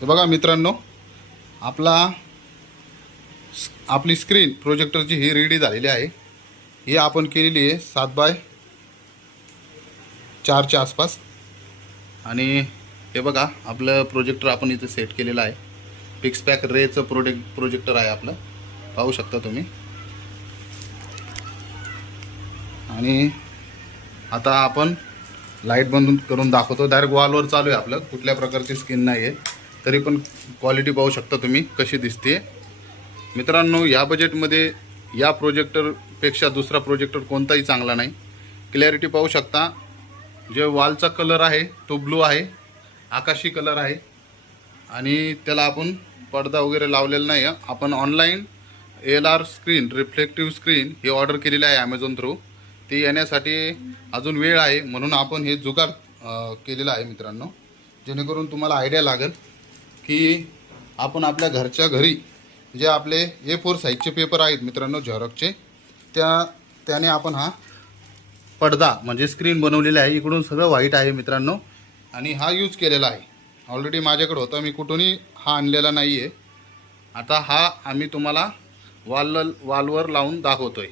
हे बघा मित्रांनो, आपली स्क्रीन प्रोजेक्टरची ही रेडी झालेली आहे। ही आपण केलेली आहे 7x4च्या आसपास। आणि हे बघा आपलं प्रोजेक्टर आपण इथे सेट केलेलं आहे। पिक्सपॅक रेचं प्रोजेक्टर आहे आपलं, पाहू शकता तुम्ही। आणि आता आपण लाईट बंद करून दाखवतो। डायरेक्ट वॉलवर चालू आहे आपलं, कुठल्या प्रकारची स्क्रीन नाही आहे, तरी पण क्वालिटी पाहू शकता तुम्ही कशी दिसते। मित्रांनो, या बजेटमध्ये या प्रोजेक्टरपेक्षा दुसरा प्रोजेक्टर कोणताही चांगला नाही। क्लॅरिटी पाहू शकता। जे वॉलचा कलर आहे तो ब्लू आहे, आकाशी कलर आहे। आणि त्याला आपण पडदा वगैरे लावलेला नाही आहे। आपण online LR screen, reflective screen ही ऑर्डर केलेली आहे ॲमेझॉन थ्रू। ती येण्यासाठी अजून वेळ आहे, म्हणून आपण हे जुगाड केलेलं आहे मित्रांनो, जेणेकरून तुम्हाला आयडिया लागेल की आपण आपल्या घरच्या घरी जे आपले A4 साईजचे पेपर आहेत मित्रांनो झेरॉक्सचे, त्याने आपण हा पडदा म्हणजे स्क्रीन बनवलेली आहे। इकडून सगळं व्हाईट आहे मित्रांनो, आणि हा यूज केलेला आहे। ऑलरेडी माझ्याकडे होता, मी कुठूनही हा आणलेला नाही आहे। आता हा आम्ही तुम्हाला वॉलवर लावून दाखवतोय।